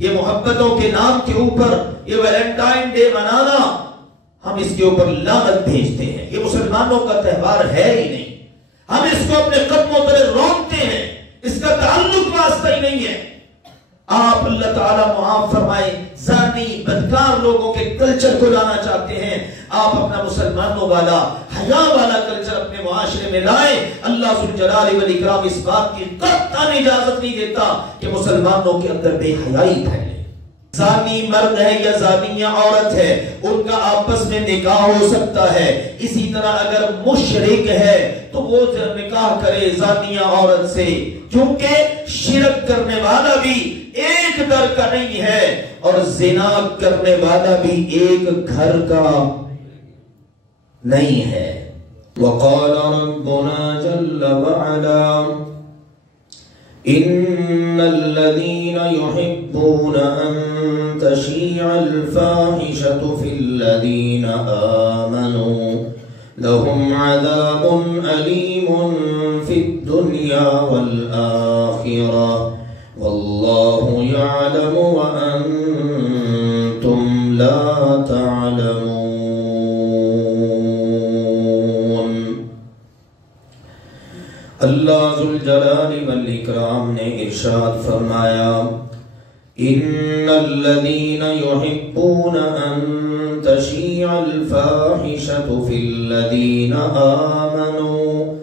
یہ محبتوں کے نام کے اوپر یہ ویلنٹائن ڈے منانا، ہم اس کے اوپر لعنت بھیجتے ہیں. یہ مسلمانوں کا تہوار ہے ہی نہیں. ہم اس کو اپنے قدموں تلے روکتے ہیں، اس کا تعلق واسطہ ہی نہیں ہے. آپ اللہ تعالیٰ معاف فرمائے زانی بدکار لوگوں کے کلچر کو لانا چاہتے ہیں. آپ اپنا مسلمانوں والا حیا والا کلچر اپنے معاشرے میں لائیں. اللہ ذوالجلال والاکرام اس بات کی قطعاً اجازت نہیں دیتا کہ مسلمانوں کے اندر بے حیائی پھیلے. زانی مرد ہے یا زانیہ عورت ہے، ان کا آپس میں نکاح ہو سکتا ہے. اسی طرح اگر مشرک ہے تو وہ نکاح کرے زانیہ عورت سے، کیونکہ شرک کرنے والا بھی ایک در کا نہیں ہے اور زنا کرنے والا بھی ایک گھر کا نہیں ہے. وقال ربنا جل وعلا ان الذين يحبون ان تشيع الفاحشة في الذين آمنوا لهم عذاب أليم في الدنيا والآخرة والله يعلم وأنتم لا تعلمون. اللہ ذوالجلال والاکرام نے ارشاد فرمایا ان الذين يحبون ان تشيع الفاحشة في الذين آمنوا،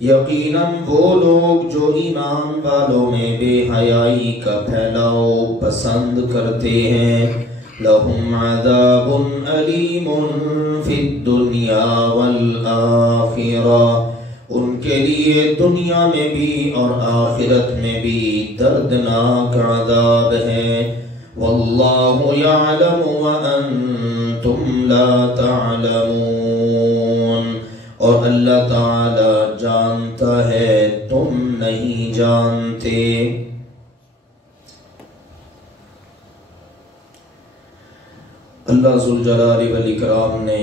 یقیناً وہ لوگ جو ایمان والوں میں بے حیائی کا پھیلاؤ پسند کرتے ہیں، لہم عذاب علیم فی الدنیا والآخرہ، ان کے لیے دنیا میں بھی اور آخرت میں بھی دردناک عذاب ہے. واللہ یعلم وانتم لا تعلمون، اور اللہ تعالی جانتا ہے تم نہیں جانتے. اللہ ذوالجلال والاکرام نے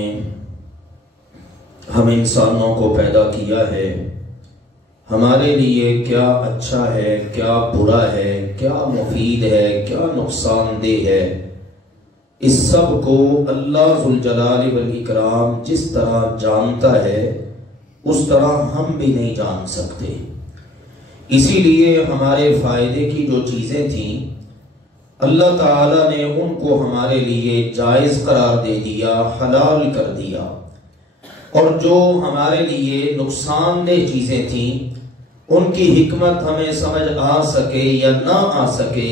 ہم انسانوں کو پیدا کیا ہے، ہمارے لیے کیا اچھا ہے کیا برا ہے، کیا مفید ہے کیا نقصان دہ ہے، اس سب کو اللہ ذوالجلال والاکرام جس طرح جانتا ہے اس طرح ہم بھی نہیں جان سکتے. اسی لیے ہمارے فائدے کی جو چیزیں تھیں اللہ تعالیٰ نے ان کو ہمارے لیے جائز قرار دے دیا، حلال کر دیا، اور جو ہمارے لیے نقصان دہ چیزیں تھیں ان کی حکمت ہمیں سمجھ آ سکے یا نہ آ سکے،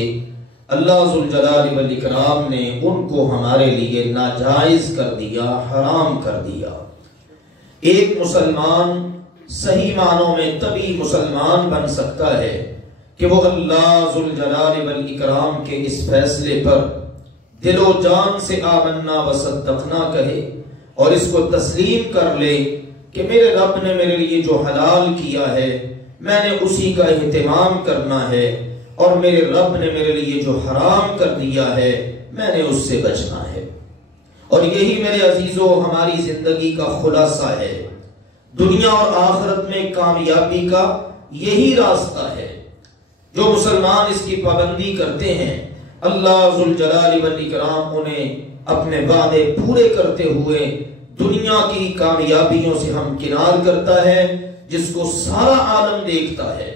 اللہ ذوالجلال والاکرام نے ان کو ہمارے لیے ناجائز کر دیا، حرام کر دیا. ایک مسلمان صحیح معنوں میں تبھی مسلمان بن سکتا ہے کہ وہ اللہ ذوالجلال والاکرام کے اس فیصلے پر دل و جان سے آمنا وصدقنا کہے اور اس کو تسلیم کر لے کہ میرے رب نے میرے لیے جو حلال کیا ہے میں نے اسی کا اہتمام کرنا ہے، اور میرے رب نے میرے لیے جو حرام کر دیا ہے میں نے اس سے بچنا ہے. اور یہی میرے عزیزو ہماری زندگی کا خلاصہ ہے. دنیا اور آخرت میں کامیابی کا یہی راستہ ہے. جو مسلمان اس کی پابندی کرتے ہیں اللہ ذوالجلال والاکرام انہیں اپنے وعدے پورے کرتے ہوئے دنیا کی کامیابیوں سے ہمکنار کرتا ہے جس کو سارا عالم دیکھتا ہے،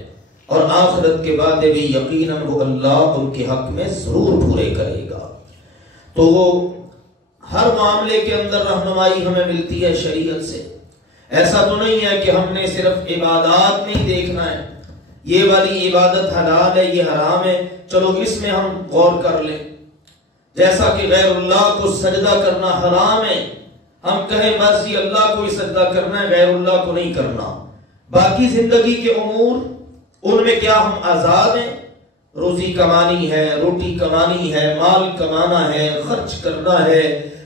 اور آخرت کے وعدے بھی یقیناً وہ اللہ ان کے حق میں ضرور پورے کرے گا. تو ہر معاملے کے اندر رہنمائی ہمیں ملتی ہے شریعت سے. ایسا تو نہیں ہے کہ ہم نے صرف عبادات نہیں دیکھنا ہے، یہ والی عبادت حلال ہے یہ حرام ہے چلو اس میں ہم غور کر لیں. جیسا کہ غیر اللہ کو سجدہ کرنا حرام ہے، ہم کہیں بس یہ اللہ کو ہی سجدہ کرنا ہے غیر اللہ کو نہیں کرنا. باقی زندگی کے امور ان میں کیا ہم آزاد ہیں؟ روزی کمانی ہے، روٹی کمانی ہے، مال کمانا ہے، خرچ کرنا ہے،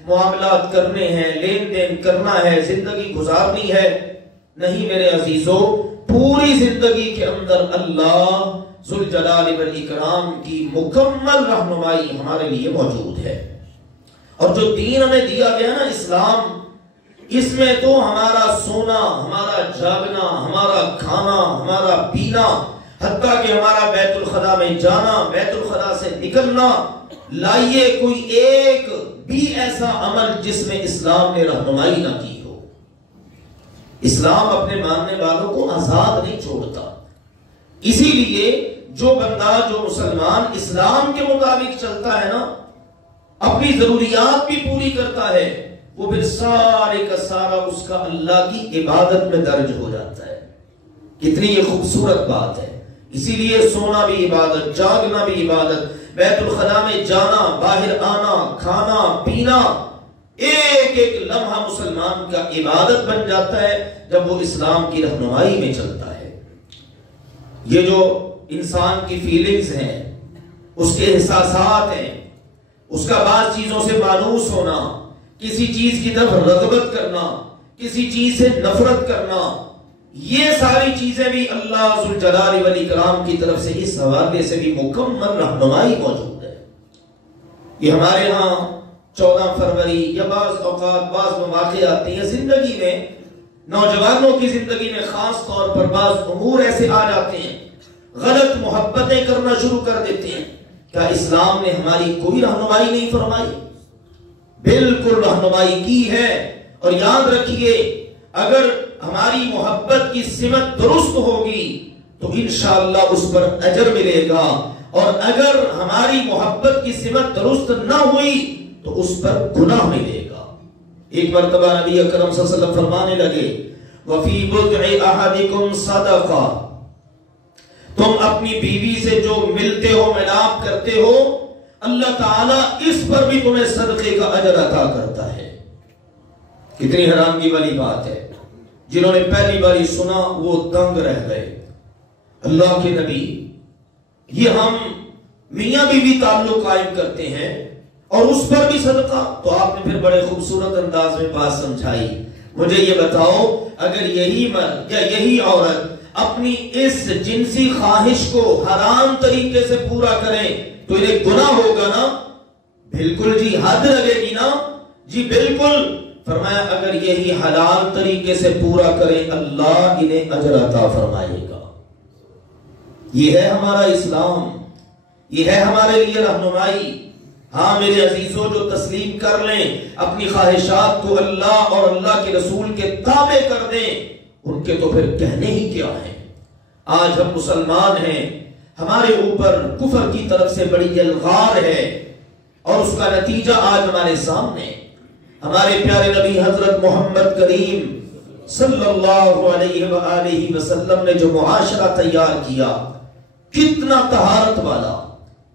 معاملات کرنے ہیں، لین دین کرنا ہے، زندگی گزارنی ہے. نہیں میرے عزیزو، پوری زندگی کے اندر اللہ ذوالجلال والاکرام کی مکمل رہنمائی ہمارے لیے موجود ہے. اور جو دین ہمیں دیا گیا نا اسلام، اس میں تو ہمارا سونا، ہمارا جاگنا، ہمارا کھانا، ہمارا پینا، حتیٰ کہ ہمارا بیت الخلا میں جانا، بیت الخلا سے نکلنا، لائیے کوئی ایک بھی ایسا عمل جس میں اسلام نے رہنمائی نہ کی ہو۔ اسلام اپنے ماننے والوں کو آزاد نہیں چھوڑتا، اسی لیے جو بندہ، جو مسلمان اسلام کے مطابق چلتا ہے نا، اپنی ضروریات بھی پوری کرتا ہے، وہ پھر سارے کا سارا اس کا اللہ کی عبادت میں درج ہو جاتا ہے۔ کتنی یہ خوبصورت بات ہے۔ اسی لیے سونا بھی عبادت، جاگنا بھی عبادت، بیت الخلاء میں جانا، باہر آنا، کھانا پینا، ایک ایک لمحہ مسلمان کا عبادت بن جاتا ہے جب وہ اسلام کی رہنمائی میں چلتا ہے۔ یہ جو انسان کی فیلنگز ہیں، اس کے احساسات ہیں، اس کا بعض چیزوں سے مانوس ہونا، کسی چیز کی طرف رغبت کرنا، کسی چیز سے نفرت کرنا، یہ ساری چیزیں بھی اللہ ذوالجلال والاکرام کی طرف سے اس حوالے سے بھی مکمل رہنمائی موجود ہے۔ یہ ہمارے ہاں 14 فروری یا بعض اوقات بعض مواقع آتے ہیں زندگی میں، نوجوانوں کی زندگی میں خاص طور پر بعض امور ایسے آ جاتے ہیں، غلط محبتیں کرنا شروع کر دیتے ہیں۔ کیا اسلام نے ہماری کوئی رہنمائی نہیں فرمائی؟ بالکل رہنمائی کی ہے، اور یاد رکھیے اگر ہماری محبت کی سمت درست ہوگی تو انشاءاللہ اس پر اجر ملے گا، اور اگر ہماری محبت کی سمت درست نہ ہوئی تو اس پر گناہ ملے گا۔ ایک مرتبہ نبی اکرم صلی اللہ علیہ وسلم فرمانے لگے وَفِي بُضْعِ أَحَدِكُمْ صَدَقَةٌ، تم اپنی بیوی سے جو ملتے ہو، ملاپ کرتے ہو، اللہ تعالیٰ اس پر بھی تمہیں صدقے کا اجر عطا کرتا ہے۔ کتنی حیرانگی والی بات ہے۔ جنہوں نے پہلی باری سنا وہ دنگ رہ گئے۔ اللہ کے نبی، یہ ہم میاں بیوی تعلق قائم کرتے ہیں اور اس پر بھی صدقہ؟ تو آپ نے پھر بڑے خوبصورت انداز میں بات سمجھائی۔ مجھے یہ بتاؤ، اگر یہی مرد یا یہی عورت اپنی اس جنسی خواہش کو حرام طریقے سے پورا کریں تو انہیں گناہ ہوگا نا؟ بالکل جی، حد لگے گی نا؟ جی بالکل۔ فرمایا اگر یہی حلال طریقے سے پورا کریں اللہ انہیں اجر عطا فرمائے گا۔ یہ ہے ہمارا اسلام، یہ ہے ہمارے لیے رہنمائی۔ ہاں میرے عزیزوں، جو تسلیم کر لیں، اپنی خواہشات کو اللہ اور اللہ کے رسول کے تابع کر دیں، ان کے تو پھر کہنے ہی کیا ہیں۔ آج ہم مسلمان ہیں، ہمارے اوپر کفر کی طرف سے بڑی یلغار ہے، اور اس کا نتیجہ آج ہمارے سامنے۔ ہمارے پیارے نبی حضرت محمد کریم صلی اللہ علیہ وآلہ وسلم نے جو معاشرہ تیار کیا، کتنا طہارت والا،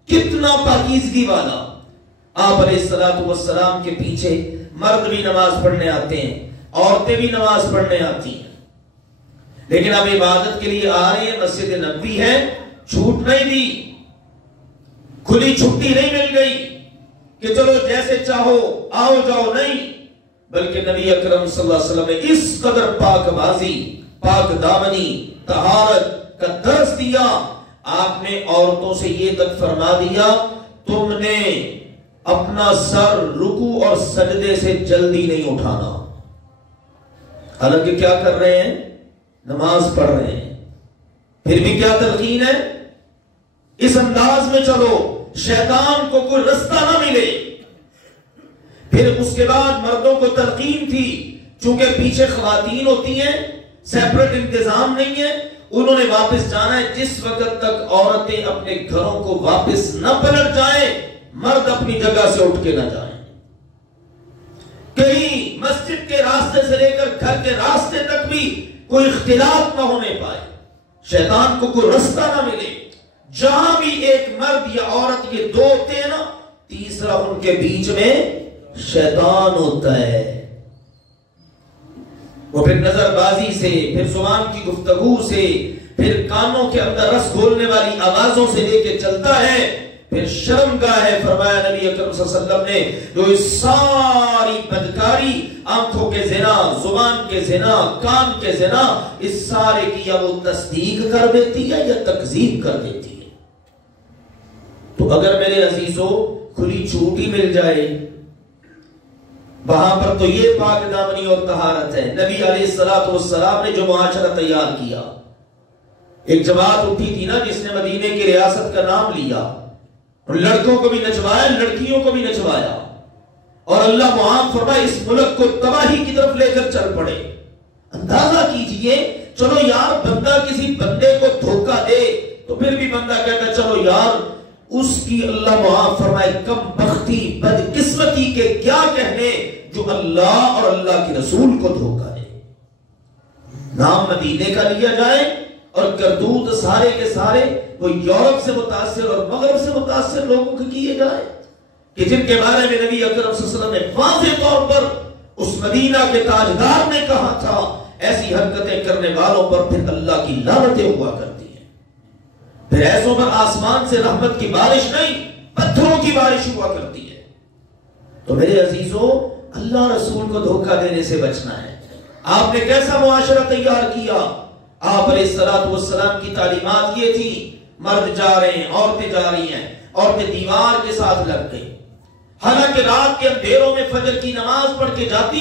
کتنا پاکیزگی والا۔ آپ علیہ السلام کے پیچھے مرد بھی نماز پڑھنے آتے ہیں، عورتیں بھی نماز پڑھنے آتی ہیں، لیکن اب عبادت کے لیے آ رہے ہیں، مسجد نبوی ہے، چھوٹ نہیں دی، کھلی چھٹی نہیں مل گئی کہ چلو جیسے چاہو آؤ جاؤ، نہیں، بلکہ نبی اکرم صلی اللہ علیہ وسلم نے اس قدر پاک بازی، پاک دامنی، طہارت کا درس دیا۔ آپ نے عورتوں سے یہ تک فرما دیا تم نے اپنا سر رکوع اور سجدے سے جلدی نہیں اٹھانا۔ حالانکہ کیا کر رہے ہیں؟ نماز پڑھ رہے ہیں، پھر بھی کیا تلقین ہے؟ اس انداز میں چلو شیطان کو کوئی رستہ نہ ملے۔ پھر اس کے بعد مردوں کو تلقین تھی، چونکہ پیچھے خواتین ہوتی ہیں، سیپریٹ انتظام نہیں ہے، انہوں نے واپس جانا ہے۔ جس وقت تک عورتیں اپنے گھروں کو واپس نہ پلٹ جائیں، مرد اپنی جگہ سے اٹھ کے نہ جائیں۔ کہیں مسجد کے راستے سے لے کر گھر کے راستے تک بھی کوئی اختلاط نہ ہونے پائے، شیطان کو کوئی رستہ نہ ملے۔ جہاں بھی ایک مرد یا عورت یہ دو ہوتے ہیں نا، تیسرا ان کے بیچ میں شیطان ہوتا ہے۔ وہ پھر نظر بازی سے، پھر زبان کی گفتگو سے، پھر کانوں کے اندر رس گھولنے والی آوازوں سے لے کے چلتا ہے، پھر شرمگاہ ہے۔ فرمایا نبی اکرم صلی اللہ علیہ وسلم نے جو اس ساری بدکاری، آنکھوں کے زنا، زبان کے زنا، کان کے زنا، اس سارے کی یا وہ تصدیق کر دیتی ہے یا تکذیب کر دیتی ہے۔ تو اگر میرے عزیزوں کھلی چھوٹی مل جائے وہاں پر تو یہ پاک دامنی اور طہارت ہے۔ نبی علیہ السلام نے جو معاشرہ تیار کیا، ایک جماعت اٹھی تھی نا جس نے مدینے کی ریاست کا نام لیا، ان لڑکوں کو بھی نچوایا، لڑکیوں اور اللہ معاف فرمائے اس ملک کو تباہی کی طرف لے کر چل پڑے. اندازہ کیجئے، چلو یار بندہ کسی بندے کو دھوکہ دے تو پھر بھی بندہ کہتا چلو یار اس کی اللہ معاف فرمائے کم بختی بدقسمتی کے کیا کہنے جو اللہ اور اللہ کے رسول کو دھوکہ دے. نام مدینے کا لیا جائے اور کرتوت سارے کے سارے وہ یورپ سے متاثر اور مغرب سے متاثر لوگوں کے کیے جائے کہ جن کے بارے میں نبی اکرم صلی اللہ علیہ وسلم نے واضح طور پر اس مدینہ کے تاجدار نے کہا تھا ایسی حرکتیں کرنے والوں پر پھر اللہ کی لعنتیں ہوا کرتی ہیں. پھر ایسوں پر آسمان سے رحمت کی بارش نہیں پتھروں کی بارش ہوا کرتی ہے. تو میرے عزیزوں اللہ رسول کو دھوکہ دینے سے بچنا ہے. آپ نے کیسا معاشرہ تیار کیا؟ آپ علیہ الصلوۃ والسلام کی تعلیمات یہ تھی مرد جا رہے ہیں عورتیں جا رہی ہیں عورتیں دیوار کے ساتھ لگ گئی. حالانکہ رات کے اندھیروں میں فجر کی نماز پڑھ کے جاتی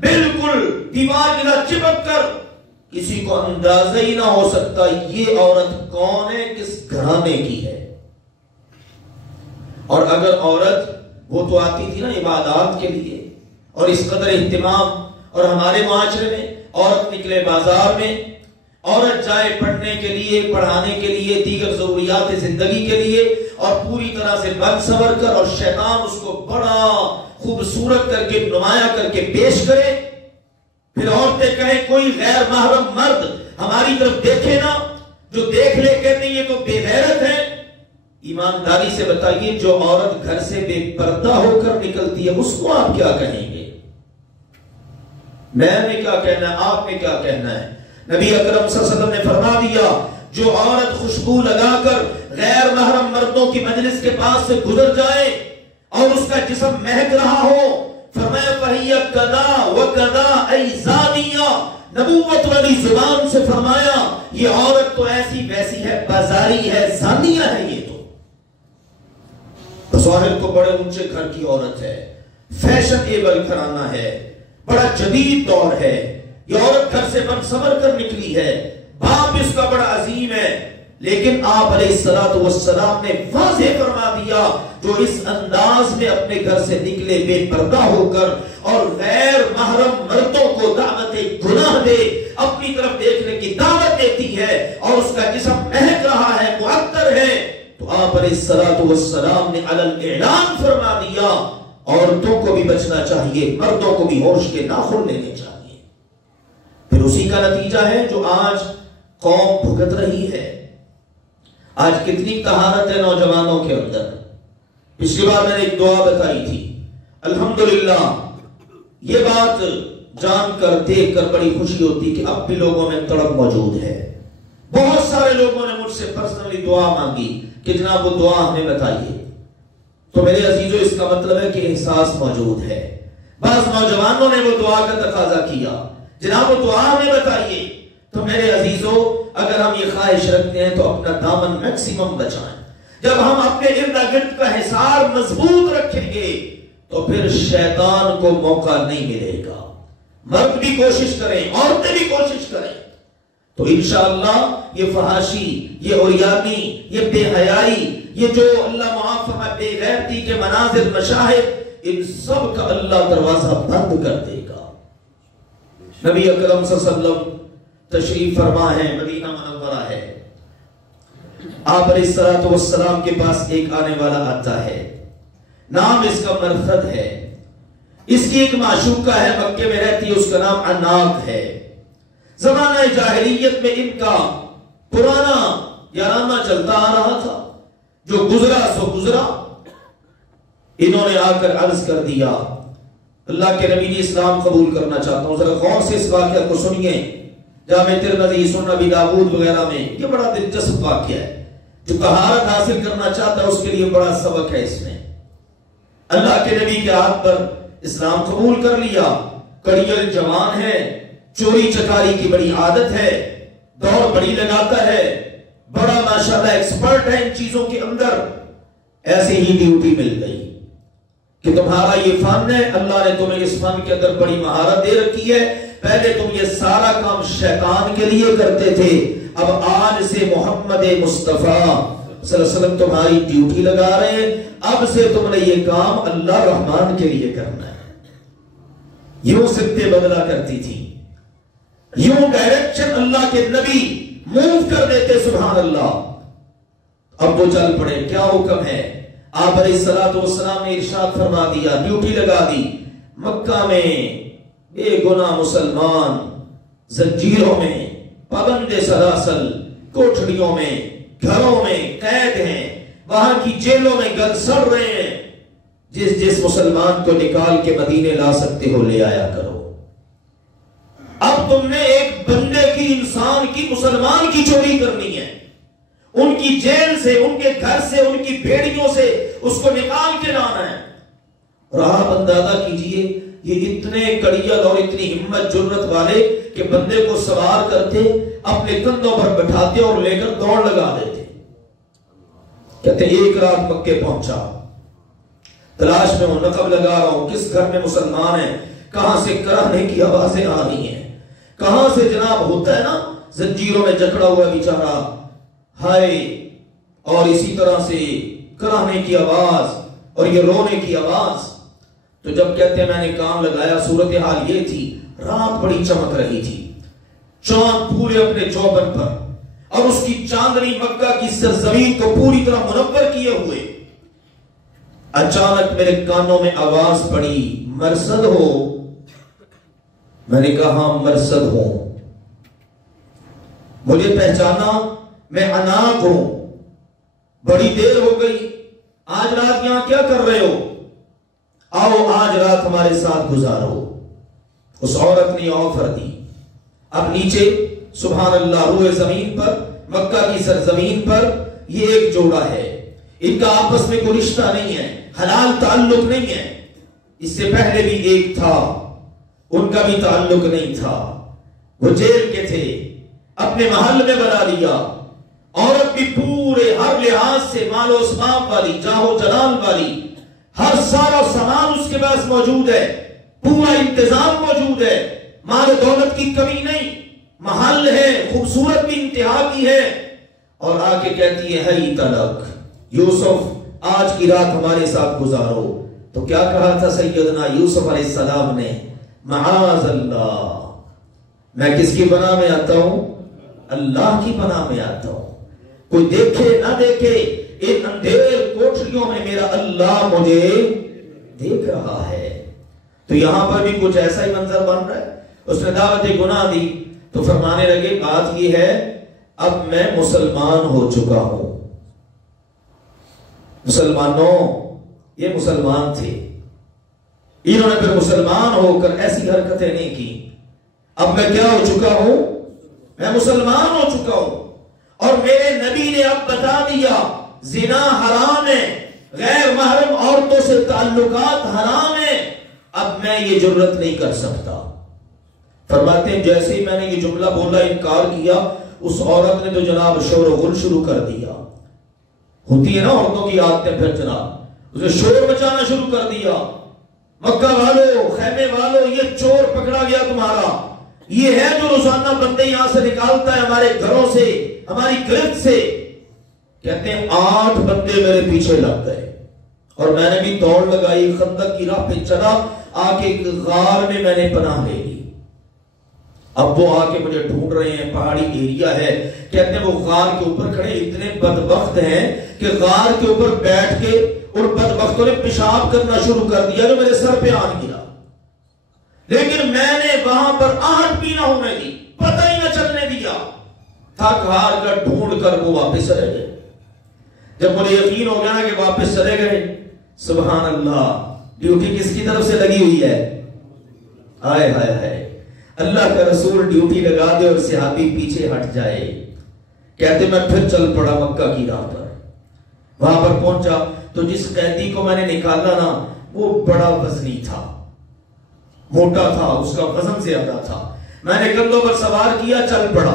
بالکل دیوار کے ساتھ چپک کر کسی کو اندازہ ہی نہ ہو سکتا یہ عورت کون ہے کس گھرانے کی ہے. اور اگر عورت وہ تو آتی تھی نا عبادات کے لیے اور اس قدر اہتمام اور ہمارے معاشرے میں عورت نکلے بازار میں عورت جائے پڑھنے کے لیے پڑھانے کے لیے دیگر ضروریات زندگی کے لیے اور پوری طرح سے بن سنور کر اور شیطان اس کو بڑا خوبصورت کر کے نمایاں کر کے پیش کرے. پھر عورتیں کہیں کوئی غیر محرم مرد ہماری طرف دیکھے نا جو دیکھ لے کہتے یہ تو بے غیرت ہے. ایمانداری سے بتائیے جو عورت گھر سے بے پردہ ہو کر نکلتی ہے اس کو آپ کیا کہیں گے؟ میں نے کیا کہنا ہے آپ نے کیا کہنا ہے؟ نبی اکرم صلی اللہ علیہ وسلم نے فرما دیا جو عورت خوشبو لگا کر غیر محرم مردوں کی مجلس کے پاس سے گزر جائے اور اس کا جسم مہک رہا ہو فرمایا فَهِيَ كَذَا وَكَذَا أَيْ زَانِيَةٌ نبوت والی زبان سے فرمایا یہ عورت تو ایسی ویسی ہے بازاری ہے زانیہ ہے. یہ تو ظاہر کو بڑے اونچے گھر کی عورت ہے فیشن ایبل گھرانہ ہے بڑا جدید دور ہے یہ عورت گھر سے بن سنور کر نکلی ہے باپ اس کا بڑا عظیم ہے. لیکن آپ علیہ الصلوۃ والسلام نے واضح فرما دیا جو اس انداز میں اپنے گھر سے نکلے بے پردہ ہو کر اور غیر محرم مردوں کو دعوت گناہ دے اپنی طرف دیکھنے کی دعوت دیتی ہے اور اس کا جسم مہک رہا ہے معطر ہے تو آپ علیہ الصلوۃ والسلام نے علی اعلان فرما دیا عورتوں کو بھی بچنا چاہیے مردوں کو بھی ہوش کے ناخن لینے چاہیے. پھر اسی کا نتیجہ ہے جو آج قوم بھگت رہی ہے. آج کتنی طہارت ہے نوجوانوں کے اندر. پچھلی بار میں نے ایک دعا بتائی تھی الحمدللہ یہ بات جان کر دیکھ کر بڑی خوشی ہوتی کہ اب بھی لوگوں میں تڑپ موجود ہے. بہت سارے لوگوں نے مجھ سے پرسنلی دعا مانگی کہ جناب وہ دعا ہمیں بتائیے. تو میرے عزیزو اس کا مطلب ہے کہ احساس موجود ہے. بعض نوجوانوں نے وہ دعا کا تقاضا کیا جناب وہ دعا ہمیں بتائیے. تو میرے عزیزو اگر ہم یہ خواہش رکھتے ہیں تو اپنا دامن میکسیمم بچائیں. جب ہم اپنے ارد گرد کا حصار مضبوط رکھیں گے تو پھر شیطان کو موقع نہیں ملے گا. مرد بھی کوشش کریں عورتیں بھی کوشش کریں تو انشاءاللہ یہ فحاشی یہ عریانی یہ بے حیائی یہ جو اللہ معاف فرمائے بے غیرتی کے مناظر مشاہد ان سب کا اللہ دروازہ بند کر دے گا. نبی اکرم صلی اللہ علیہ وسلم تشریف فرما ہے مدینہ منورہ ہے. آپ علیہ الصلوۃ والسلام کے پاس ایک آنے والا آتا ہے نام اس کا مرثد ہے. اس کی ایک معشوقہ ہے مکے میں رہتی ہے اس کا نام عناق ہے. زمانہ جاہلیت میں ان کا پرانا یارانہ چلتا آ رہا تھا جو گزرا سو گزرا. انہوں نے آ کر عرض کر دیا اللہ کے نبی نے اسلام قبول کرنا چاہتا ہوں. ذرا غور سے اس واقعہ کو سنیے. جامع ترمذی سنن ابی داؤد وغیرہ میں یہ بڑا دلچسپ واقعہ ہے. جو طہارت حاصل کرنا چاہتا ہے اس کے لیے بڑا سبق ہے اس میں. اللہ کے نبی کے ہاتھ پر اسلام قبول کر لیا. کڑیل جوان ہے چوری چکاری کی بڑی عادت ہے دوڑ بڑی لگاتا ہے بڑا ماشاءاللہ ایکسپرٹ ہے ان چیزوں کے اندر. ایسے ہی ڈیوٹی مل گئی کہ تمہارا یہ فن ہے اللہ نے تمہیں اس فن کے اندر بڑی مہارت دے رکھی ہے. پہلے تم یہ سارا کام شیطان کے لیے کرتے تھے اب آج سے محمد مصطفیٰ صلی اللہ علیہ وسلم تمہاری ڈیوٹی لگا رہے ہیں، اب سے تم نے یہ کام اللہ رحمان کے لیے کرنا ہے۔ یوں سمتیں بدلا کرتی تھی، یوں ڈائریکشن اللہ کے نبی موو کر دیتے، سبحان اللہ۔ اب وہ چل پڑے، کیا حکم ہے؟ آپ علیہ السلام نے ارشاد فرما دیا، ڈیوٹی لگا دی، مکہ میں بے گناہ مسلمان زنجیروں میں، پابند سلاسل، کوٹھڑیوں میں، گھروں میں قید ہیں، وہاں کی جیلوں میں گل سڑ رہے ہیں، جس مسلمان کو نکال کے مدینے لا سکتے ہو لے آیا کرو۔ اب تم نے ایک بندے کی، انسان کی، مسلمان کی چوری کرنی ہے، ان کی جیل سے، ان کے گھر سے، ان کی بھیڑیوں سے اس کو نکال کے لانا ہے۔ اور آپ اندازہ کیجئے یہ اتنے کڑیل اور اتنی ہمت جرت والے کہ بندے کو سوار کرتے، اپنے کندھوں پر بٹھاتے اور لے کر دوڑ لگا دیتے۔ کہتے ایک رات مکے پہنچا، تلاش میں ہوں، نقب لگا رہا ہوں کس گھر میں مسلمان ہیں، کہاں سے کرانے کی آوازیں آ رہی ہیں، کہاں سے جناب ہوتا ہے نا زنجیروں میں جکڑا ہوا بیچارہ، ہائے، اور اسی طرح سے کرانے کی آواز اور یہ رونے کی آواز۔ تو جب کہتے ہیں میں نے کام لگایا، صورتحال یہ تھی، رات بڑی چمک رہی تھی، چاند پورے اپنے چوبن پر، اور اس کی چاندنی مکہ کی سرزمین کو پوری طرح منور کیے ہوئے۔ اچانک میرے کانوں میں آواز پڑی، مرصد ہو؟ میں نے کہا ہاں مرصد ہوں۔ مجھے پہچانا؟ میں عناق ہوں، بڑی دیر ہو گئی، آج رات یہاں کیا کر رہے ہو؟ آؤ آج رات ہمارے ساتھ گزارو۔ اس عورت نے آفر دی۔ اب نیچے سبحان اللہ روئے زمین پر، مکہ کی سرزمین پر یہ ایک جوڑا ہے، ان کا آپس میں کوئی رشتہ نہیں ہے، حلال تعلق نہیں ہے، اس سے پہلے بھی ایک تھا، ان کا بھی تعلق نہیں تھا، وہ جیل کے تھے، اپنے محل میں بنا لیا۔ عورت بھی پورے ہر لحاظ سے مال و اسباب والی، جاہ و جلال والی، ہر سارا سامان اس کے پاس موجود ہے، پورا انتظام موجود ہے، مال و دولت کی کمی نہیں، محل ہے، خوبصورت بھی انتہا کی ہے، اور آ کے کہتی ہے ہی تلک یوسف آج کی رات ہمارے ساتھ گزارو۔ تو کیا کہا تھا سیدنا یوسف علیہ السلام نے؟ معاذ اللہ، میں کس کی پناہ میں آتا ہوں؟ اللہ کی پناہ میں آتا ہوں۔ کوئی دیکھے نہ دیکھے، ان اندھیر کوٹھریوں میں میرا اللہ مجھے دیکھ رہا ہے۔ تو یہاں پر بھی کچھ ایسا ہی منظر بن رہا ہے۔ اس نے دعوت گناہ دی تو فرمانے لگے بات یہ ہے اب میں مسلمان ہو چکا ہوں۔ مسلمانوں، یہ مسلمان تھے، انہوں نے پھر مسلمان ہو کر ایسی حرکتیں نہیں کی۔ اب میں کیا ہو چکا ہوں؟ میں مسلمان ہو چکا ہوں، اور میرے نبی نے اب بتا دیا زنا حرام ہے، غیر محرم عورتوں سے تعلقات حرام ہیں، اب میں یہ جرت نہیں کر سکتا۔ فرماتے ہیں جیسے ہی میں نے یہ جملہ بولا، انکار کیا، اس عورت نے تو جناب شور و غل شروع کر دیا۔ ہوتی ہے نا عورتوں کی عادتیں، پھر جناب اسے شور مچانا شروع کر دیا، مکہ والو، خیمے والو، یہ چور پکڑا گیا تمہارا، یہ ہے جو روزانہ بندے یہاں سے نکالتا ہے ہمارے گھروں سے، ہماری گرفت سے۔ کہتے ہیں 8 بندے میرے پیچھے لگ گئے، اور میں نے بھی دوڑ لگائی، خندق کی راہ پہ چلا، آ کے ایک غار میں میں نے پناہ لے لی۔ اب وہ آ کے مجھے ڈھونڈ رہے ہیں، پہاڑی ایریا ہے، کہتے ہیں وہ غار کے اوپر کھڑے، اتنے بدبخت ہیں کہ غار کے اوپر بیٹھ کے اور بدبختوں نے پیشاب کرنا شروع کر دیا جو میرے سر پہ آن گرا، لیکن میں نے وہاں پر آہٹ بھی نہ ہونے دی، پتہ ہی نہ چلنے دیا، تھک ہار کر ڈھونڈ کر وہ واپس چلے گئے۔ جب مجھے یقین ہو گیا نا کہ واپس چلے گئے، سبحان اللہ، ڈیوٹی کس کی طرف سے لگی ہوئی ہے؟ ہائے ہائے ہائے، اللہ کا رسول ڈیوٹی لگا دے اور صحابی پیچھے ہٹ جائے۔ کہتے میں پھر چل پڑا مکہ کی راہ پر، وہاں پر پہنچا تو جس قیدی کو میں نے نکالا نا وہ بڑا وزنی تھا، موٹا تھا، اس کا وزن زیادہ تھا۔ میں نے کندھوں پر سوار کیا، چل پڑا،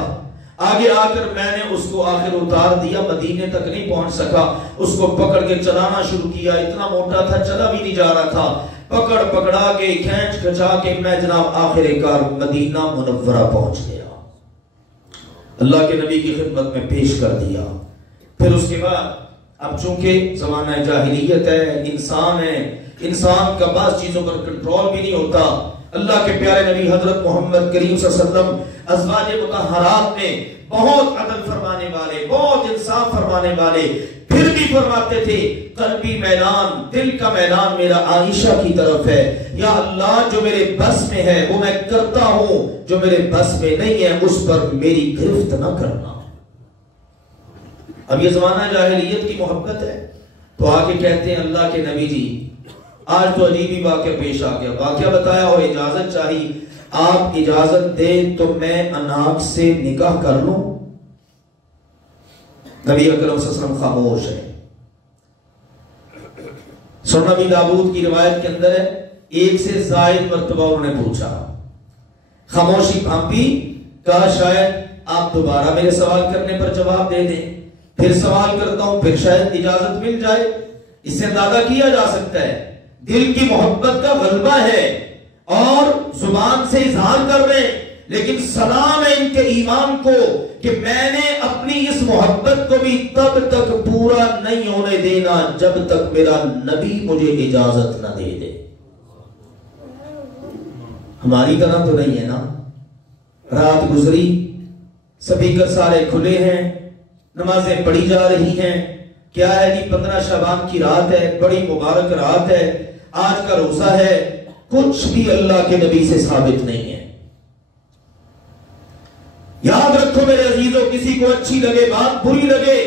آگے آ کر میں نے اس کو آخر اتار دیا، مدینے تک نہیں پہنچ سکا، اس کو پکڑ کے چلانا شروع کیا، اتنا موٹا تھا چلا بھی نہیں جا رہا تھا، پکڑا کے کھینچ کھچا کے میں جناب آخر کار مدینہ منورہ پہنچ گیا، اللہ کے نبی کی خدمت میں پیش کر دیا۔ پھر اس کے بعد اب چونکہ زمانہ جاہلیت ہے، انسان ہے، انسان کا بعض چیزوں پر کنٹرول بھی نہیں ہوتا. اللہ کے پیارے نبی حضرت محمد کریم صلی اللہ علیہ وسلم ازواج مطہرات میں بہت عدل فرمانے والے، بہت انصاف فرمانے والے، پھر بھی فرماتے تھے قلبی میلان، دل کا میلان میرا عائشہ کی طرف ہے. یا اللہ جو میرے بس میں ہے وہ میں کرتا ہوں، جو میرے بس میں نہیں ہے اس پر میری گرفت نہ کرنا. اب یہ زمانہ جاہلیت کی محبت ہے. تو آگے کہتے ہیں اللہ کے نبی جی آج تو عجیب ہی واقعہ پیش آ گیا، واقعہ بتایا اور اجازت چاہی، آپ اجازت دیں تو میں اناق سے نکاح کر لوں. نبی اکرم صلی اللہ علیہ وسلم خاموش ہے. سنن ابی داؤد کی روایت کے اندر ہے ایک سے زائد مرتبہ انہوں نے پوچھا، خاموشی بھانپی، کہا شاید آپ دوبارہ میرے سوال کرنے پر جواب دے دیں، پھر سوال کرتا ہوں، پھر شاید اجازت مل جائے. اس سے اندازہ کیا جا سکتا ہے دل کی محبت کا غلبہ ہے اور زبان سے اظہار کر رہے ہیں، لیکن سلام ہے ان کے ایمان کو کہ میں نے اپنی اس محبت کو بھی تب تک پورا نہیں ہونے دینا جب تک میرا نبی مجھے اجازت نہ دے دے. ہماری طرح تو نہیں ہے نا. رات گزری، سپیکر سارے کھلے ہیں، نمازیں پڑھی جا رہی ہیں. کیا ہے جی 15 شعبان کی رات ہے، بڑی مبارک رات ہے، آج کا روزہ ہے. کچھ بھی اللہ کے نبی سے ثابت نہیں ہے. یاد رکھو میرے عزیزوں، کسی کو اچھی لگے بات، بری لگے،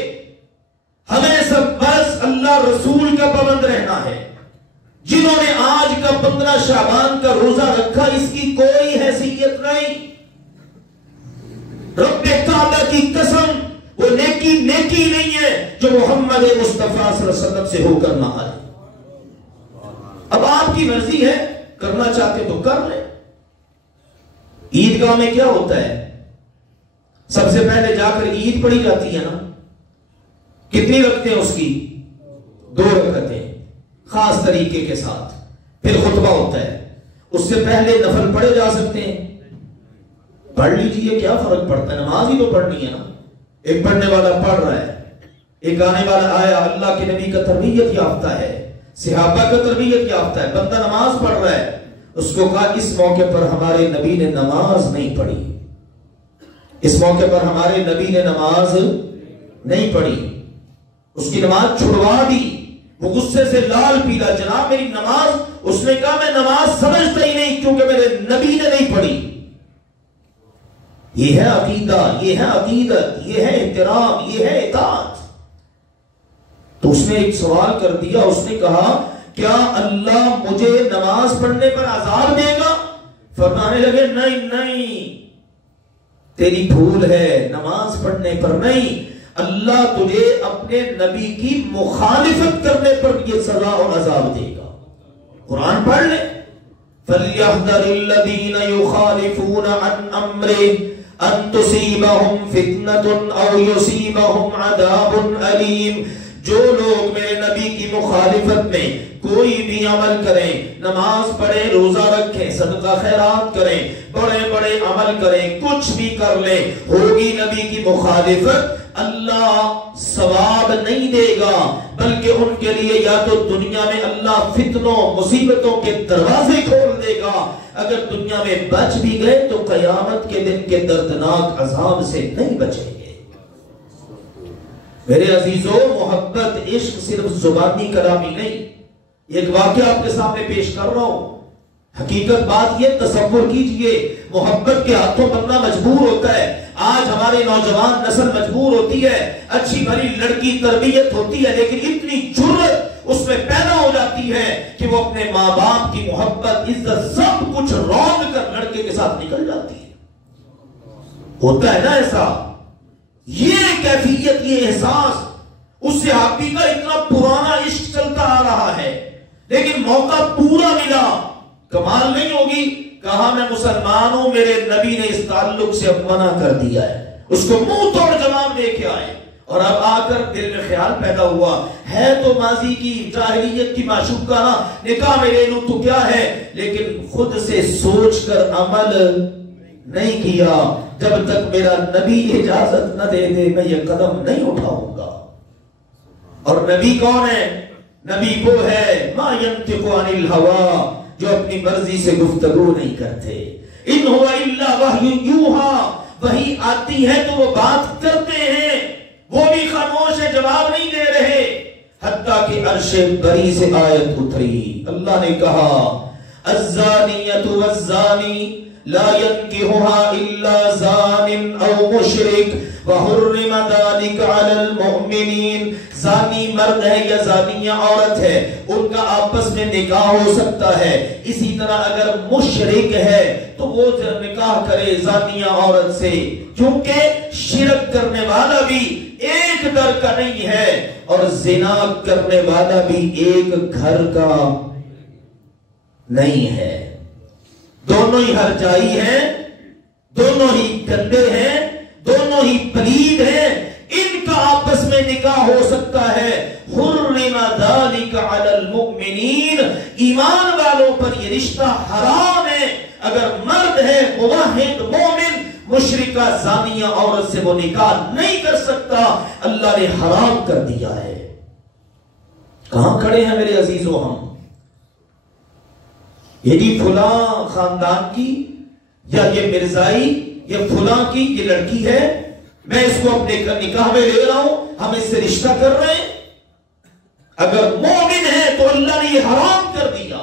ہمیں سب بس اللہ رسول کا پابند رہنا ہے. جنہوں نے آج کا 15 شعبان کا روزہ رکھا اس کی کوئی حیثیت نہیں. رب کعبہ کی قسم وہ نیکی نہیں ہے جو محمد مصطفیٰ صلی اللہ علیہ وسلم سے ہو کر نہ آئے. اب آپ کی مرضی ہے، کرنا چاہتے تو کر لیں. عیدگاہ میں کیا ہوتا ہے؟ سب سے پہلے جا کر عید پڑھی جاتی ہے نا. کتنی رکھتے ہیں اس کی؟ 2 رکعتیں خاص طریقے کے ساتھ، پھر خطبہ ہوتا ہے. اس سے پہلے نفل پڑھے جا سکتے ہیں، پڑھ لیجیے، کیا فرق پڑتا ہے، نماز ہی تو پڑھنی ہے نا. ایک پڑھنے والا پڑھ رہا ہے، ایک آنے والا آیا اللہ کے نبی کا تربیت یافتہ ہے، صحابہ کا تربیت یافتہ ہے، بندہ نماز پڑھ رہا ہے. اس کو کہا اس موقع پر ہمارے نبی نے نماز نہیں پڑھی، اس موقع پر ہمارے نبی نے نماز نہیں پڑھی. اس کی نماز چھڑوا دی. وہ غصے سے لال پیلا، جناب میری نماز. اس نے کہا میں نماز سمجھتا ہی نہیں کیونکہ میرے نبی نے نہیں پڑھی. یہ ہے عقیدہ، یہ ہے عقیدت، یہ ہے احترام، یہ ہے اطاعت. تو اس نے ایک سوال کر دیا، اس نے کہا کیا اللہ مجھے نماز پڑھنے پر عذاب دے گا؟ فرمانے لگے نہیں، تیری بھول ہے، نماز پڑھنے پر نہیں، اللہ تجھے اپنے نبی کی مخالفت کرنے پر یہ سزا اور عذاب دے گا. قرآن پڑھ لیں. فَلْيَحْذَرِ الَّذِينَ يُخَالِفُونَ عَنْ أَمْرِهِ أَن تُصِيبَهُمْ فِتْنَةٌ أَوْ يُصِيبَهُمْ عَذَابٌ أَلِيمٌ. جو لوگ میرے نبی کی مخالفت میں کوئی بھی عمل کریں، نماز پڑھیں، روزہ رکھیں، صدقہ خیرات کریں، بڑے بڑے عمل کریں، کچھ بھی کر لیں، ہوگی نبی کی مخالفت، اللہ ثواب نہیں دے گا، بلکہ ان کے لیے یا تو دنیا میں اللہ فتنوں مصیبتوں کے دروازے کھول دے گا، اگر دنیا میں بچ بھی گئے تو قیامت کے دن کے دردناک عذاب سے نہیں بچیں گے. میرے عزیزوں، محبت عشق صرف زبانی کلامی نہیں. ایک واقعہ آپ کے سامنے پیش کر رہا ہوں. حقیقت بات یہ تصور کیجئے، محبت کے ہاتھوں بندہ مجبور ہوتا ہے. آج ہمارے نوجوان نسل مجبور ہوتی ہے، اچھی بھلی لڑکی تربیت ہوتی ہے، لیکن اتنی جرأت اس میں پیدا ہو جاتی ہے کہ وہ اپنے ماں باپ کی محبت، عزت سب کچھ روند کر لڑکے کے ساتھ نکل جاتی ہے. ہوتا ہے نا ایسا؟ یہ کیفیت، یہ احساس اس صحابی کا اتنا پرانا عشق چلتا آ رہا ہے، لیکن موقع پورا ملا. کمال نہیں ہوگی؟ کہا میں مسلمان ہوں، میرے نبی نے اس تعلق سے اب منع کر دیا ہے. اس کو منہ توڑ جواب دے کے آئے، اور اب آ کر دل میں خیال پیدا ہوا ہے تو ماضی کی جاہلیت کی معشوقانہ نکاح میں لے لوں تو کیا ہے، لیکن خود سے سوچ کر عمل نہیں کیا. جب تک میرا نبی اجازت نہ دے دے میں یہ قدم نہیں اٹھاؤں گا. اور نبی کون ہے؟ نبی وہ ہے ما ینطق عن الہوا، جو اپنی مرضی سے گفتگو نہیں کرتے. ان هو الا وحی یوحا، وحی آتی ہے تو وہ بات کرتے ہیں، وہ بھی خاموش ہے، جواب نہیں دے رہے. حتیٰ کہ عرش بری سے آیت اتری، اللہ نے کہا الزانیۃ والزانی لا ينكحها الا زان او مشرک وحرم ذلك على المؤمنین. زانی مرد ہے یا زانیہ عورت ہے، ان کا آپس میں نکاح ہو سکتا ہے. اسی طرح اگر مشرک ہے تو وہ نکاح کرے زانیہ عورت سے، کیونکہ شرک کرنے والا بھی ایک در کا نہیں ہے اور زنا کرنے والا بھی ایک گھر کا نہیں ہے. دونوں ہی ہرجائی ہیں، دونوں ہی گندے ہیں، دونوں ہی پلید ہیں. ان کا آپس میں نکاح ہو سکتا ہے. حرم ذلك على المؤمنین، ایمان والوں پر یہ رشتہ حرام ہے. اگر مرد ہے موحد مومن، مشرکہ زانیہ عورت سے وہ نکاح نہیں کر سکتا، اللہ نے حرام کر دیا ہے. کہاں کھڑے ہیں میرے عزیزو ہم؟ یہ جی فلاں خاندان کی یا یہ مرزائی یہ فلاں کی یہ لڑکی ہے، میں اس کو اپنے نکاح میں لے رہا ہوں، ہم اس سے رشتہ کر رہے ہیں. اگر مومن ہے تو اللہ نے یہ حرام کر دیا.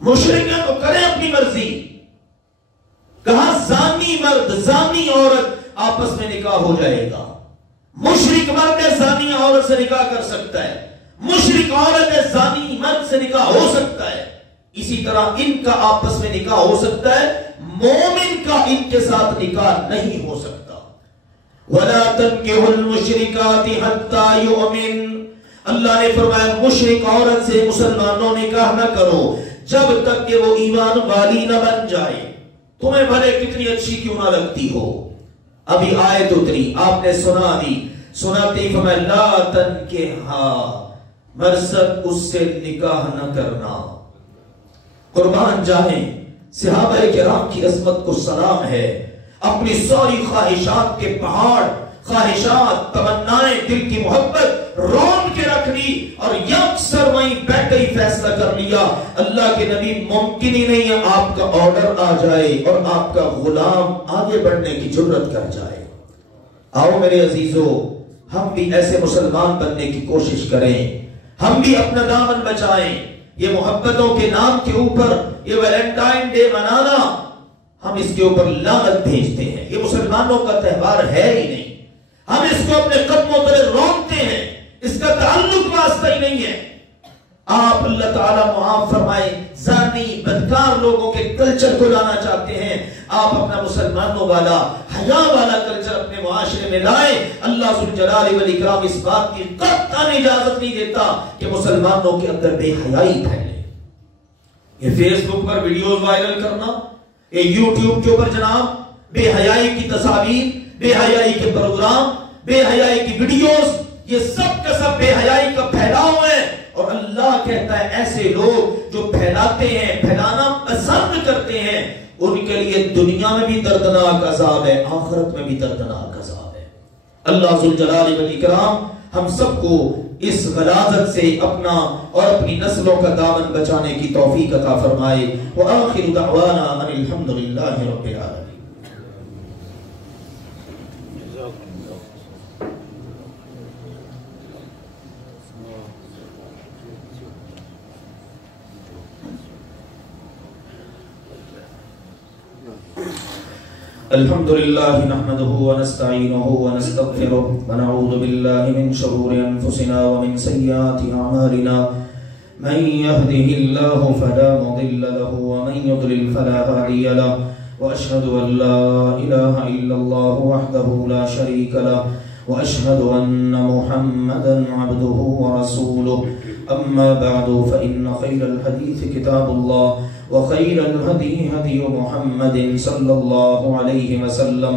مشرک ہے تو کریں اپنی مرضی. کہاں زانی مرد زانی عورت آپس میں نکاح ہو جائے گا. مشرک مرد ہے زانی عورت سے نکاح کر سکتا ہے، مشرک عورت ہے زانی مرد سے نکاح ہو سکتا ہے. اسی طرح ان کا آپس میں نکاح ہو سکتا ہے، مومن کا ان کے ساتھ نکاح نہیں ہو سکتا. وَلَا تَنْكِحُوا الْمُشْرِكَاتِ حَتَّى يُؤْمِنْ، اللہ نے فرمایا مشرک عورت سے مسلمانوں نکاح نہ کرو جب تک کہ وہ ایمان والی نہ بن جائے. تمہیں بھلے کتنی اچھی کیوں نہ لگتی ہو. ابھی آیت اتری، آپ نے سنا دی، سناتے ہی فرمایا لا تنکحها، مرسد اس سے نکاح نہ کرنا. قربان جائیں صحابہ کرام کی عظمت کو سلام ہے. اپنی ساری خواہشات کے پہاڑ، خواہشات تمنائیں دل کی محبت رون کے رکھ لی اور یکسر وہیں بیٹھے ہی فیصلہ کر لیا اللہ کے نبی ممکن ہی نہیں ہے آپ کا آرڈر آ جائے اور آپ کا غلام آگے بڑھنے کی جرت کر جائے. آؤ میرے عزیزو ہم بھی ایسے مسلمان بننے کی کوشش کریں، ہم بھی اپنا دامن بچائیں. یہ محبتوں کے نام کے اوپر یہ ویلنٹائن ڈے منانا، ہم اس کے اوپر لعنت بھیجتے ہیں. یہ مسلمانوں کا تہوار ہے ہی نہیں. ہم اس کو اپنے قدموں تلے رونتے ہیں، اس کا تعلق واسطہ ہی نہیں ہے. آپ اللہ تعالیٰ معاف فرمائے زانی بدکار لوگوں کے کلچر کو لانا چاہتے ہیں. آپ اپنا مسلمانوں والا حیا والا کلچر اپنے معاشرے میں لائیں. اللہ ذوالجلال والاکرام اس بات کی قطعاً اجازت نہیں دیتا کہ مسلمانوں کے اندر بے حیائی پھیلے. یہ فیس بک پر ویڈیوز وائرل کرنا، یہ یوٹیوب کے اوپر جناب بے حیائی کی تصاویر، بے حیائی کے پروگرام، بے حیائی کی ویڈیوز، یہ سب کا سب بے حیائی کا پھیلاؤ ہے. اور اللہ کہتا ہے ایسے لوگ جو پھیلاتے ہیں، پھیلانا پسند کرتے ہیں، ان کے لیے دنیا میں بھی دردناک عذاب ہے، آخرت میں بھی دردناک عذاب ہے. اللہ ذوالجلال والاکرام ہم سب کو اس غلاظت سے اپنا اور اپنی نسلوں کا دامن بچانے کی توفیق عطا فرمائے. وآخر دعوانا ان الحمدللہ رب العالمین. الحمد لله نحمده ونستعينه ونستغفره ونعوذ بالله من شرور أنفسنا ومن سيئات أعمالنا من يهده الله فلا مضل له ومن يضلل فلا هادي له وأشهد أن لا إله إلا الله وحده لا شريك له وأشهد أن محمدا عبده ورسوله. أما بعد فإن خير الحديث كتاب الله وخير الهدي هدي محمد صلى الله عليه وسلم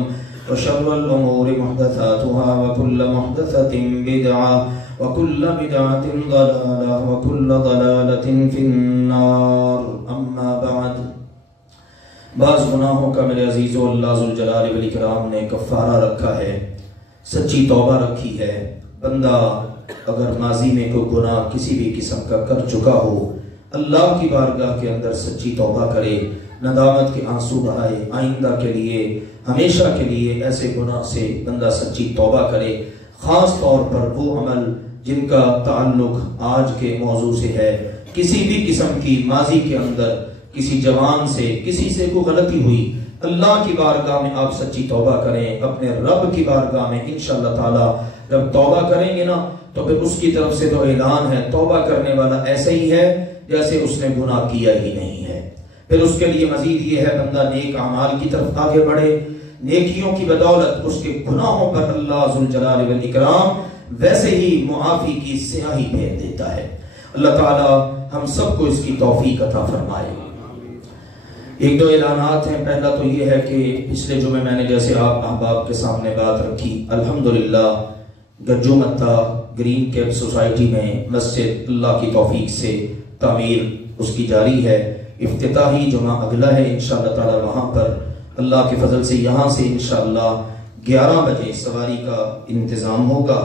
وشر الأمور محدثاتها وكل محدثة بدعة وكل بدعة ضلالة وكل ضلالة في النار. أما بعد، بعض گناہوں کا میرے عزیزو اللہ ذوالجلال والاکرام نے کفارہ رکھا ہے، سچی توبہ رکھی ہے. بندہ اگر ماضی میں کوئی گناہ کسی بھی قسم کا کر چکا ہو، اللہ کی بارگاہ کے اندر سچی توبہ کرے، ندامت کے آنسو بہائے، آئندہ کے لیے ہمیشہ کے لیے ایسے گناہ سے بندہ سچی توبہ کرے۔ خاص طور پر وہ عمل جن کا تعلق آج کے موضوع سے ہے، کسی بھی قسم کی ماضی کے اندر کسی جوان سے کسی سے کوئی غلطی ہوئی، اللہ کی بارگاہ میں آپ سچی توبہ کریں، اپنے رب کی بارگاہ میں انشاءاللہ تعالی جب توبہ کریں گے نا تو پھر اس کی طرف سے تو اعلان ہے، توبہ کرنے والا ایسے ہی ہے جیسے اس نے گناہ کیا ہی نہیں ہے۔ پھر اس کے لیے مزید یہ ہے بندہ نیک اعمال کی طرف آگے بڑھے، نیکیوں کی بدولت اس کے گناہوں پر اللہ ذوالجلال والاکرام ویسے ہی معافی کی سیاہی پھیر دیتا ہے۔ اللہ تعالی ہم سب کو اس کی توفیق عطا فرمائے۔ ایک دو اعلانات ہیں۔ پہلا تو یہ ہے کہ پچھلے جمعے میں نے جیسے آپ احباب کے سامنے بات رکھی، الحمدللہ گجو متا گرین کیپ سوسائٹی میں مسجد اللہ کی توفیق سے تعمیر اس کی جاری ہے۔ افتتاحی جمعہ اگلا ہے انشاءاللہ تعالی، وہاں پر اللہ کے فضل سے یہاں سے انشاءاللہ 11 بجے سواری کا انتظام ہوگا۔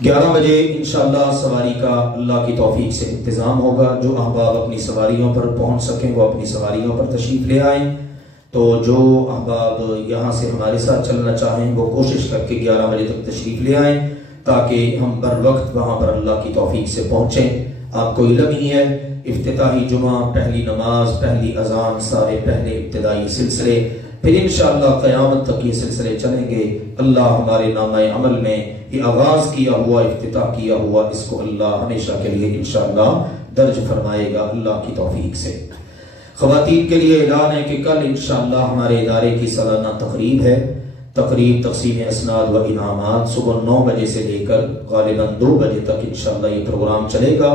11 بجے انشاءاللہ سواری کا اللہ کی توفیق سے انتظام ہوگا۔ جو احباب اپنی سواریوں پر پہنچ سکیں وہ اپنی سواریوں پر تشریف لے آئیں۔ تو جو احباب یہاں سے ہمارے ساتھ چلنا چاہیں وہ کوشش کر کے 11 بجے تک تشریف لے آئیں تاکہ ہم بر وقت وہاں پر اللہ کی توفیق سے پہنچیں۔ آپ کو علم ہی ہے افتتاحی جمعہ، پہلی نماز، پہلی اذان، سارے پہلے ابتدائی سلسلے، پھر انشاءاللہ قیامت تک یہ سلسلے چلیں گے۔ اللہ ہمارے نامہ عمل میں یہ آغاز کیا ہوا، افتتاح کیا ہوا، اس کو اللہ ہمیشہ کے لیے انشاءاللہ درج فرمائے گا اللہ کی توفیق سے۔ خواتین کے لیے اعلان ہے کہ کل انشاءاللہ ہمارے ادارے کی سالانہ تقریب ہے۔ تقریب تقسیم اسناد و انعامات صبح 9 بجے سے لے کر غالباً 2 بجے تک انشاءاللہ یہ پروگرام چلے گا۔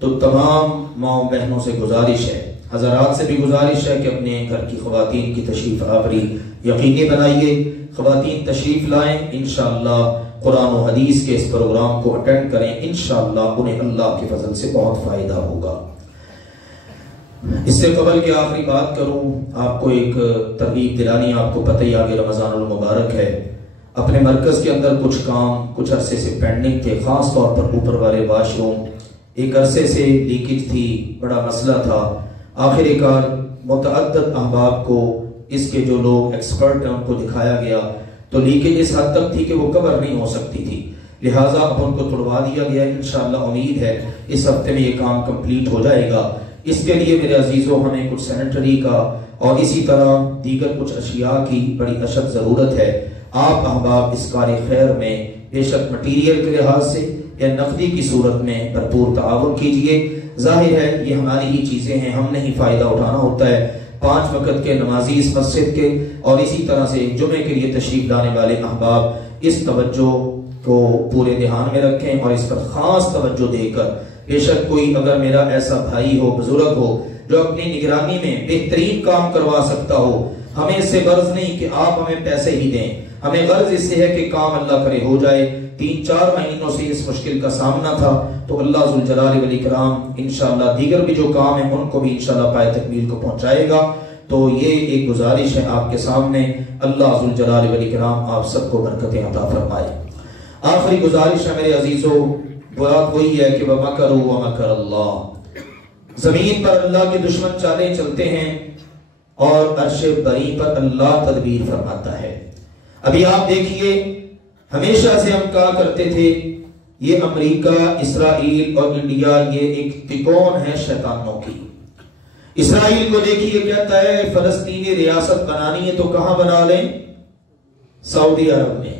تو تمام ماؤں بہنوں سے گزارش ہے، حضرات سے بھی گزارش ہے کہ اپنے گھر کی خواتین کی تشریف آوری یقینی بنائیے، خواتین تشریف لائیں، انشاءاللہ قرآن و حدیث کے اس پروگرام کو اٹینڈ کریں، انشاءاللہ انہیں اللہ کے فضل سے بہت فائدہ ہوگا۔ اس سے قبل کہ آخری بات کروں، آپ کو ایک ترغیب دلانی، آپ کو پتہ ہی آگے رمضان المبارک ہے۔ اپنے مرکز کے اندر کچھ کام کچھ عرصے سے پینڈنگ تھے، خاص طور پر اوپر والے واش روم ایک عرصے سے لیکیج تھی، بڑا مسئلہ تھا۔ آخر کار متعدد احباب کو اس کے جو لوگ ایکسپرٹ ہیں ان کو دکھایا گیا تو لیکیج اس حد تک تھی کہ وہ کور نہیں ہو سکتی تھی، لہٰذا اب ان کو توڑوا دیا گیا۔ انشاءاللہ امید ہے اس ہفتے میں یہ کام کمپلیٹ ہو جائے گا۔ اس کے لیے میرے عزیزوں ہمیں کچھ سینیٹری کا اور اسی طرح دیگر کچھ اشیاء کی بڑی اشد ضرورت ہے۔ آپ احباب اس کار خیر میں بے شک مٹیریل کے لحاظ سے یا نقدی کی صورت میں بھرپور تعاون کیجئے۔ ظاہر ہے یہ ہماری ہی چیزیں ہیں، ہم نے ہی فائدہ اٹھانا ہوتا ہے۔ 5 وقت کے نمازی اس مسجد کے اور اسی طرح سے جمعے کے لیے تشریف لانے والے احباب اس توجہ کو پورے دھیان میں رکھیں اور اس پر خاص توجہ دے کر، بے شک کوئی اگر میرا ایسا بھائی ہو، بزرگ ہو جو اپنی نگرانی میں بہترین کام کروا سکتا ہو، ہمیں اس سے غرض نہیں کہ آپ ہمیں پیسے ہی دیں، ہمیں غرض اس سے ہے کہ کام اللہ کرے ہو جائے۔ 3-4 مہینوں سے اس مشکل کا سامنا تھا تو اللہ ذوالجلال والاکرام انشاءاللہ دیگر بھی جو کام ہیں ان کو بھی انشاءاللہ پائے تکمیل کو پہنچائے گا۔ تو یہ ایک گزارش ہے آپ کے سامنے، اللہ ذوالجلال والاکرام آپ سب کو برکتیں عطا فرمائے۔ آخری گزارش ہے میرے عزیزوں، بات وہی ہے کہ وَمَكَرُوا وَمَكَرَ اللَّهُ، زمین پر اللہ کے دشمن چالیں چلتے ہیں اور عرش بری پر اللہ تدبیر فرماتا ہے۔ ابھی آپ دیکھیے، ہمیشہ سے ہم کہا کرتے تھے یہ امریکہ، اسرائیل اور انڈیا یہ ایک تکون ہے شیطانوں کی۔ اسرائیل کو دیکھیے کہتا ہے فلسطینی ریاست بنانی ہے تو کہاں بنا لیں؟ سعودی عرب میں۔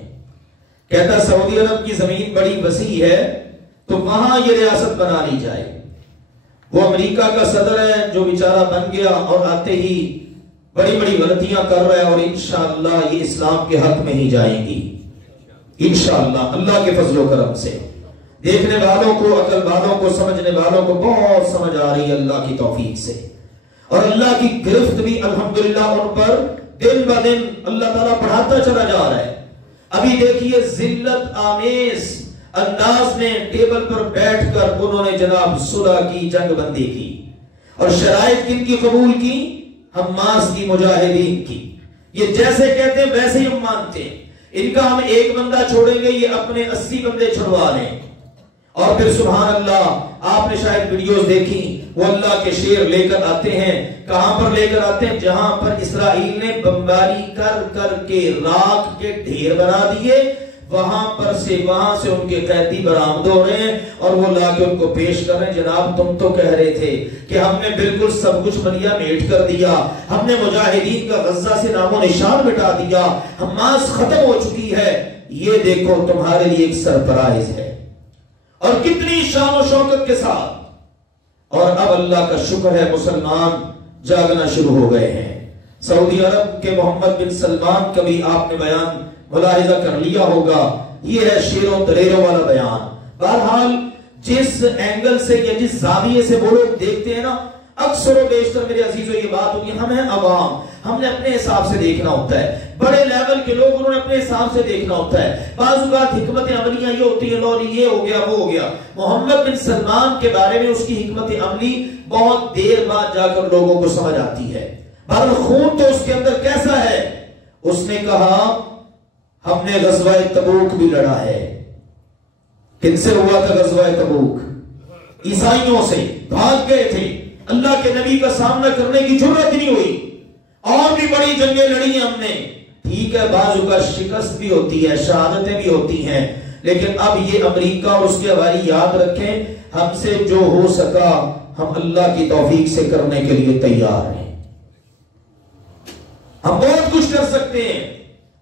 کہتا سعودی عرب کی زمین بڑی وسیع ہے تو وہاں یہ ریاست بنا لی جائے۔ وہ امریکہ کا صدر ہے جو بیچارہ بن گیا اور آتے ہی بڑی بڑی غلطیاں کر رہا ہے اور انشاءاللہ یہ اسلام کے حق میں ہی جائیں گی انشاءاللہ اللہ کے فضل و کرم سے۔ دیکھنے والوں کو، عقل والوں کو، سمجھنے والوں کو بہت سمجھ آ رہی ہے اللہ کی توفیق سے، اور اللہ کی گرفت بھی الحمدللہ ان پر دن بہ دن اللہ تعالیٰ بڑھاتا چلا جا رہا ہے۔ ابھی دیکھیے ذلت آمیز انداز میں ٹیبل پر بیٹھ کر انہوں نے جناب صلح کی، جنگ بندی کی، اور شرائط کن کی قبول کی؟ حماس کی، مجاہدین کی۔ یہ جیسے کہتے ہیں ویسے ہی ہم مانتے ہیں ان کا ہم ایک بندہ چھوڑیں گے، یہ اپنے 80 بندے چھڑوا لیں۔ اور پھر سبحان اللہ، آپ نے شاید ویڈیوز دیکھی، وہ اللہ کے شیر لے کر آتے ہیں، کہاں پر لے کر آتے ہیں؟ جہاں پر اسرائیل نے بمباری کر کر کے راکھ کے ڈھیر بنا دیے، وہاں سے ان کے قیدی برآمد ہو رہے ہیں، اور وہ لا کے ان کو پیش کر رہے ہیں، جناب تم تو کہہ رہے تھے کہ ہم نے بالکل سب کچھ ملیا میٹ کر دیا، ہم نے مجاہدین کا غزہ سے نام و نشان مٹا دیا، حماس ختم ہو چکی ہے، یہ دیکھو تمہارے لیے ایک سرپرائز ہے، اور کتنی شان و شوکت کے ساتھ۔ اور اب اللہ کا شکر ہے مسلمان جاگنا شروع ہو گئے ہیں۔ سعودی عرب کے محمد بن سلمان کا بھی آپ نے بیان ملاحظہ کر لیا ہوگا، یہ ہے شیروں دریروں والا بیان۔ بہرحال جس اینگل سے یا جس زاویے سے وہ لوگ دیکھتے ہیں نا، اکثر و بیشتر میرے عزیزوں یہ بات ہوتی ہے، ہم ہیں عوام، ہم نے اپنے حساب سے دیکھنا ہوتا ہے، بڑے لیول کے لوگ انہوں نے اپنے حساب سے دیکھنا ہوتا ہے، بعض اوقات حکمت عملیاں یہ ہوتی ہیں، لوری یہ ہو گیا وہ ہو گیا۔ محمد بن سلمان کے بارے میں اس کی حکمت عملی بہت دیر بعد جا کر لوگوں کو سمجھ آتی ہے۔ بہرحال خون تو اس کے اندر کیسا ہے؟ اس نے کہا ہم نے غزوہ تبوک بھی لڑا ہے۔ کن سے ہوا تھا غزوہ تبوک؟ عیسائیوں سے، بھاگ گئے تھے، اللہ کے نبی کا سامنا کرنے کی جرات نہیں ہوئی، اور بھی بڑی جنگیں لڑی ہیں ہم نے، ٹھیک ہے بازو کا شکست بھی ہوتی ہے، شہادتیں بھی ہوتی ہیں، لیکن اب یہ امریکہ اور اس کے حوالے یاد رکھیں، ہم سے جو ہو سکا ہم اللہ کی توفیق سے کرنے کے لیے تیار ہیں، ہم بہت کچھ کر سکتے ہیں۔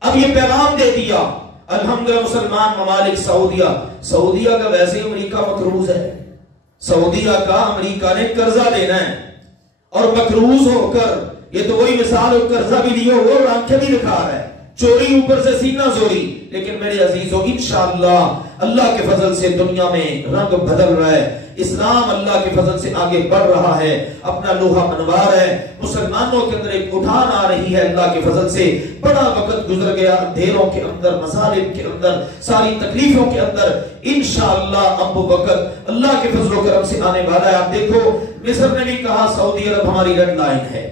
اب یہ پیغام دے دیا الحمدللہ مسلمان ممالک، سعودیہ کا ویسے امریکہ مقروض ہے، سعودیہ کا امریکہ نے قرضہ لینا ہے، اور مقروض ہو کر، یہ تو وہی مثال ہو، قرضہ بھی لیا ہوا اور آنکھیں بھی دکھا رہا ہے، چوری اوپر سے سینہ زوری۔ لیکن میرے عزیزوں انشاءاللہ اللہ کے فضل سے دنیا میں رنگ بدل رہا ہے، اسلام اللہ کے فضل سے آگے بڑھ رہا ہے، اپنا لوہا منوار ہے، مسلمانوں کے اندر ایک اٹھان آ رہی ہے اللہ کے فضل سے۔ بڑا وقت گزر گیا اندھیروں کے اندر، مظالم کے اندر، ساری تکلیفوں کے اندر، انشاءاللہ اب وقت اللہ کے فضل و کرم سے آنے والا ہے۔ آپ دیکھو مصر نے بھی کہا سعودی عرب ہماری ریڈ لائن ہے،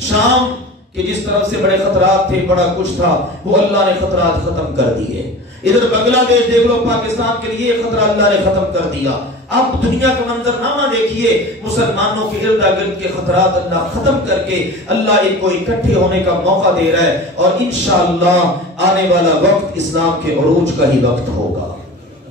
شام کہ جس طرف سے بڑے خطرات تھے، بڑا کچھ تھا، وہ اللہ نے خطرات ختم کر دیے۔ ادھر بنگلہ دیش دیکھ لو، پاکستان کے لیے خطرہ اللہ نے ختم کر دیا۔ اب دنیا کا منظرنامہ دیکھیے، مسلمانوں کے ارد گرد کے خطرات اللہ ختم کر کے اللہ ان کو اکٹھے ہونے کا موقع دے رہا ہے، اور انشاءاللہ آنے والا وقت اسلام کے عروج کا ہی وقت ہوگا۔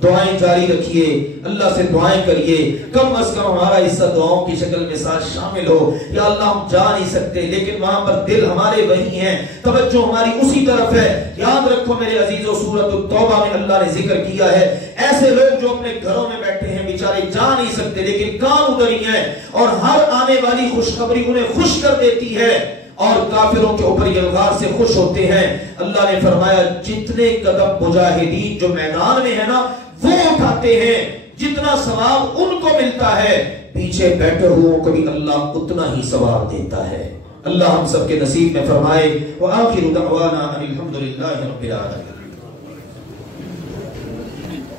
دعائیں جاری رکھیے، اللہ سے دعائیں کریے، کم از کم ہمارا حصہ دعاؤں کی شکل میں ساتھ شامل ہو۔ یا اللہ ہم جا نہیں سکتے، لیکن وہاں پر دل ہمارے وہی ہیں، توجہ ہماری اسی طرف ہے۔ یاد رکھو میرے عزیزو، سورۃ التوبہ میں اللہ نے ذکر کیا ہے، ایسے لوگ جو اپنے گھروں میں بیٹھے ہیں، بیچارے جا نہیں سکتے، لیکن کان ادھر ہی ہیں، اور ہر آنے والی خوشخبری انہیں خوش کر دیتی ہے، اور کافروں کے اوپر یلغار سے خوش ہوتے ہیں۔ اللہ نے فرمایا جتنے قدم مجاہدین جو میدان میں ہے نا وہ اٹھاتے ہیں، جتنا ثواب ان کو ملتا ہے، پیچھے بیٹھے ہوئے کو بھی اللہ اتنا ہی ثواب دیتا ہے۔ اللہ ہم سب کے نصیب میں فرمائے۔ وآخر دعوانا ان الحمد للہ رب العالمین۔